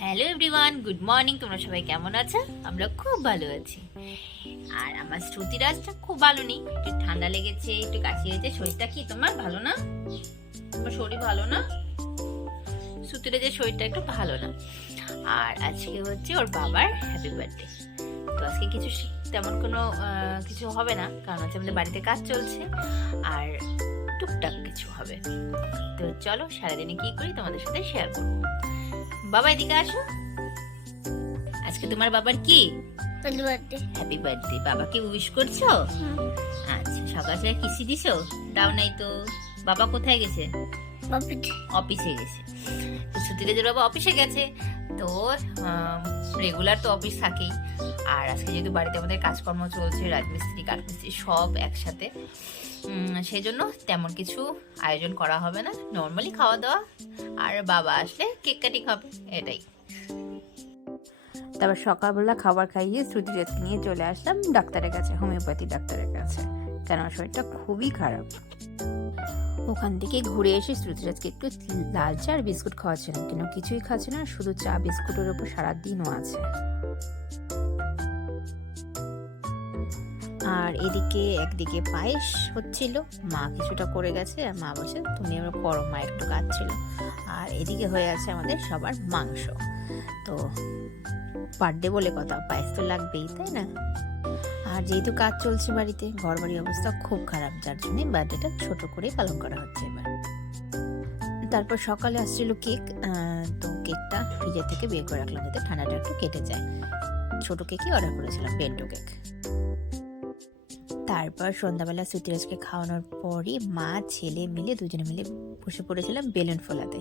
Hello everyone good morning তোমরা সবাই কেমন আছো? আমরা খুব ভালো আছি। আর আমার শ্রুতিরাজটা খুব ভালো নেই, একটু ঠান্ডা লেগেছে, একটু কাশি হয়েছে, শরীরটা কি তোমার ভালো না? তোমার শরীর ভালো না? শ্রুতিরাজের শরীরটা একটু ভালো না। আর আজকে হচ্ছে ওর বাবার হ্যাপি বার্থডে তো আজকে কিছু তেমন কোনো কিছু হবে না, কারণ হচ্ছে আমাদের বাড়িতে কাজ চলছে, আর টুকটাক কিছু হবে। তো চলো সারাদিনে কি করি তোমাদের সাথে শেয়ার করব। বাবা এদিকে আসো। আজকে তোমার বাবার কি? হ্যাপি বার্থডে বাবাকে উইশ করছ? আচ্ছা সকাল সকাল কিসি দিছো? দাও নাই তো। বাবা কোথায় গেছে? অফিসে। গেছে। তো ছুটিতে বাবা অফিসে গেছে তো রেগুলার তো অফিস থাকেই। আর আজকে যেহেতু বাড়িতে আমাদের কাজকর্ম চলছে রাজমিস্ত্রি কাঠমিস্ত্রি সব একসাথে সেই জন্য তেমন কিছু আয়োজন করা হবে না। নর্মালি খাওয়া দাওয়া আর বাবা আসলে কেক কাটিং হবে এটাই। তারপর সকালবেলা খাবার খাইয়ে শ্রুতিরাজকে নিয়ে চলে আসলাম ডাক্তারের কাছে হোমিওপ্যাথি ডাক্তারের কাছে। কেন আমার শরীরটা খুবই খারাপ। ওখান থেকে ঘুরে এসে শ্রুতিরাজকে একটু লাল চা আর বিস্কুট খাওয়াচ্ছিলাম কিন্তু কিছুই খাচ্ছে না, শুধু চা, বিস্কুটের উপর সারাদিনও আছে। আর এদিকে একদিকে পায়েস হচ্ছিল, মা কিছুটা করে গেছে আর মা বলছে, তুমি আমার করো, মা একটু কাজ ছিল আর এদিকে হয়ে আছে আমাদের সবার মাংস। তো বার্থডে বলে কথা, পায়েস তো লাগবেই, তাই না? আর যেহেতু কাজ চলছে বাড়িতে ঘর বাড়ির অবস্থা খুব খারাপ, যার জন্যে বার্থডেটা ছোট করে পালন করা হচ্ছে এবার। তারপর সকালে আসছিল কেক তো কেকটা ফ্রিজের থেকে বের করে রাখলাম যাতে ঠান্ডাটা একটু কেটে যায়। ছোট কেকই অর্ডার করেছিলাম বেন্টো কেক। তারপর সন্ধ্যাবেলা সুতিরাজকে খাওয়ানোর পরই মা, ছেলে মিলে দুজনে মিলে বসে পড়েছিলাম বেলুন ফোলাতে।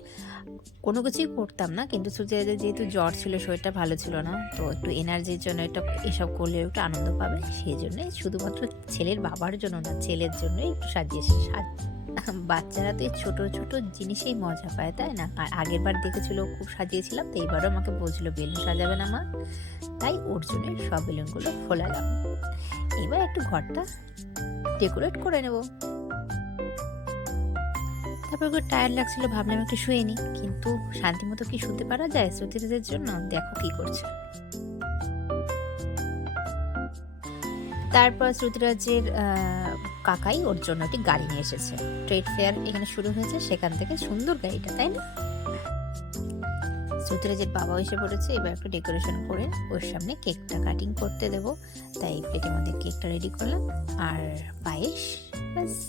কোনো কিছুই করতাম না, কিন্তু সুতিরাজের যেহেতু জ্বর ছিল, শরীরটা ভালো ছিল না, তো একটু এনার্জির জন্য এটা এসব করলে একটু আনন্দ পাবে সেই জন্যই শুধুমাত্র ছেলের বাবার জন্য না, ছেলের জন্যই একটু সাজিয়েছে সাজ- বাচ্চারা তো এই ছোটো, ছোট জিনিসেই মজা পায়, তাই না? আর আগের বার দেখেছিল খুব সাজিয়েছিলাম, তো এইবারও আমাকে বলছিল, বেলুন সাজাবে না মা। তাই ওর জন্য সব বেলুনগুলো ফোলালাম। এবার একটু ঘরটা ডেকোরেট করে নেব। তারপর একটু টায়ার্ড লাগছিল, ভাবলাম একটু শুয়ে নি। কিন্তু শান্তি মতো কি শুতে পারা যায় শ্রুতিদের জন্য? দেখো কি করছে। তারপর শ্রুতিরাজের কাকাই ওর জন্য একটি গাড়ি নিয়ে এসেছে। ট্রেড ফেয়ার এখানে শুরু হয়েছে, সেখান থেকে সুন্দর গাড়িটা, তাই না? শ্রুতিরাজের বাবা এসে পড়েছে। এবার একটু ডেকোরেশন করে ওর সামনে কেকটা কাটিং করতে দেব। তাই প্লেটের মধ্যে কেকটা রেডি করলাম। আর পায়েস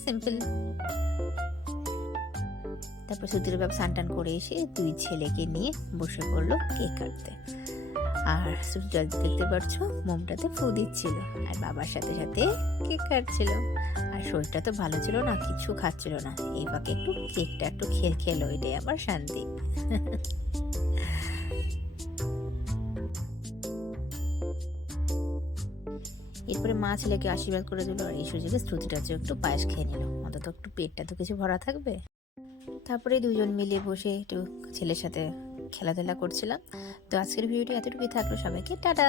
সিম্পল তারপর সুতির বাবা সানটান করে এসে দুই ছেলেকে নিয়ে বসে পড়ল কেক কাটতে। আর সুতিরাজ দেখতে পাচ্ছ মোমটাতে ফু দিচ্ছিল। আর বাবার সাথে সাথে কেক কাটছিল। আর শরীরটা তো ভালো ছিল না, কিছু খাচ্ছিল না। এই একটু কেকটা একটু খেয়ে খেলো, এটাই আমার শান্তি। এরপরে মা ছেলেকে আশীর্বাদ করে দিল আর এই সুযোগে শ্রুতিটা একটু পায়েস খেয়ে নিল। অন্তত একটু পেটটা তো কিছু ভরা থাকবে। তারপরে দুজন মিলে বসে একটু ছেলের সাথে খেলাধুলা করছিলাম। তো আজকের ভিডিওটি এতটুকুই থাকল সবাইকে, টাটা!